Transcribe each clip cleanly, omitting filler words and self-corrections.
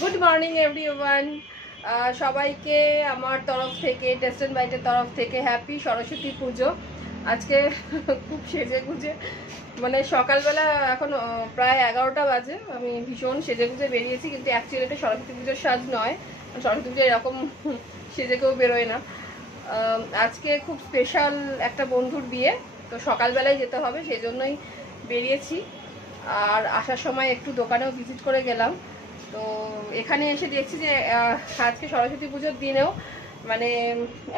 Good morning everyone, সবাইকে আমার তরফ থেকে, টেস্ট এন্ড বাইটের তরফ থেকে হ্যাপি সরস্বতী পুজো। আজকে খুব সেজে গুজে, মানে সকালবেলা এখন প্রায় 11টা বাজে, আমি ভীষণ সেজে গুজে বেরিয়েছি, কিন্তু অ্যাকচুয়ালি এটা সরস্বতী পুজোর সাজ নয়। সরস্বতী পুজো এরকম সেজে কেউ বেরোয় না। আজকে খুব স্পেশাল একটা বন্ধুর বিয়ে, তো সকালবেলায় যেতে হবে, সেই জন্যই বেরিয়েছি। আর আসার সময় একটু দোকানেও ভিজিট করে গেলাম। তো এখানে এসে দেখছি যে আজকে সরস্বতী পুজোর দিনেও মানে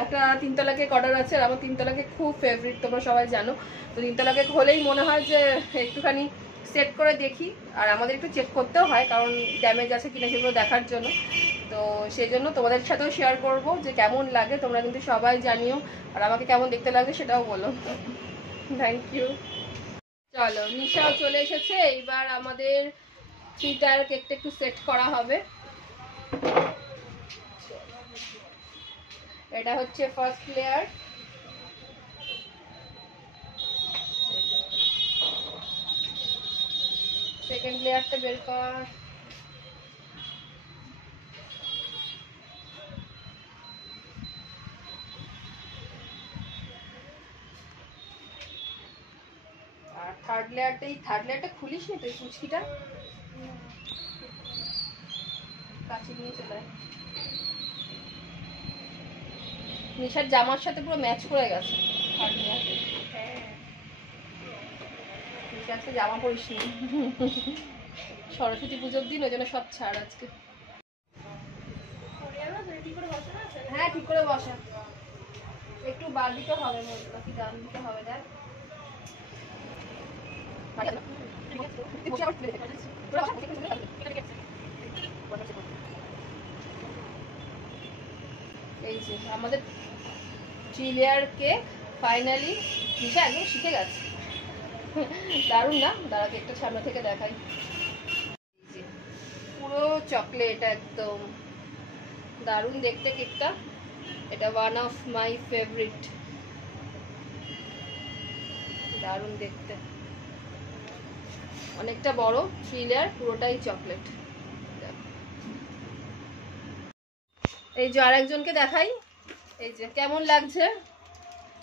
একটা তিনতলা কেক অর্ডার আছে। আর আমার তিনতলা কেক খুব ফেভারিট, তোমরা সবাই জানো। তো তিনতলা কেক হলেই মনে হয় যে একটুখানি সেট করে দেখি, আর আমাদের একটু চেক করতেও হয়, কারণ ড্যামেজ আছে কিনা সেগুলো দেখার জন্য। তো সেই জন্য তোমাদের সাথেও শেয়ার করব যে কেমন লাগে, তোমরা কিন্তু সবাই জানিও, আর আমাকে কেমন দেখতে লাগে সেটাও বলো। Thank you. চলো, নিশাও চলে এসেছে। এইবার আমাদের 3 টায়ার কেকটা একটু সেট করা হবে। এটা হচ্ছে ফার্স্ট লেয়ার, সেকেন্ড লেয়ারটা বের কর। আর থার্ড লেয়ারটা খুলিস নি তুই, কুচকিটা কাছে নিয়ে চলে আয়। নিশার জামার সাথে পুরো ম্যাচ করে গেছে থার্ড লেয়ার। নিশা আজকে জামা পরিস নি, সরস্বতী পুজোর দিন, ওই জন্য সব ছাড় আজকে। হ্যাঁ, ঠিক করে বসা, একটু বাদ দিতে হবে, নাকি ডান দিতে হবে। দেখ এই যে আমাদের 3 লেয়ার কেক ফাইনালি নিশা একদম শিখে গেছে। দারুণ না? দাঁড়া কেকটা সামনে থেকে দেখাই। পুরো চকলেট, একদম দারুণ দেখতে কেকটা। এটা ওয়ান অফ মাই ফেভারিট, দারুণ দেখতে, অনেকটা বড়, 3 লেয়ার, পুরোটাই চকলেট। এই যে আরেকজনকে দেখাই, এই যে কেমন লাগছে,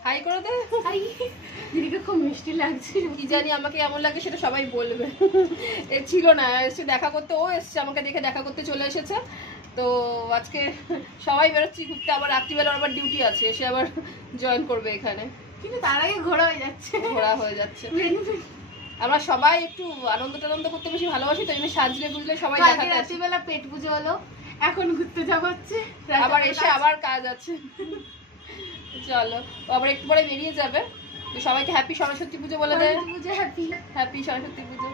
হাই করে দে। দিদিকে খুব মিষ্টি লাগছে, কি জানি আমাকে কেমন লাগে সেটা সবাই বলবে। এ ছিল না, এসে দেখা করতে, ও এসছে আমাকে দেখে দেখা করতে চলে এসেছে। তো আজকে সবাই বেরোচ্ছি ঘুরতে, আবার রাত্রিবেলা আবার ডিউটি আছে, এসে আবার জয়েন করবে এখানে, কিন্তু তার আগে ঘোরা হয়ে যাচ্ছে। আমরা সবাই একটু আনন্দ টানন্দ করতে বেশি ভালোবাসি, তো জন্য সাজলে বুঝলে সবাই দেখাতে। রাত্রিবেলা পেট পুজো হলো, এখন ঘুরতে যাওয়া হচ্ছে, আবার এসে আবার কাজ আছে। চলো, আবার একটু পরে বেরিয়ে যাবে। তো সবাইকে হ্যাপি সরস্বতী পুজো বলে দেয়। হ্যাপি হ্যাপি সরস্বতী পুজো।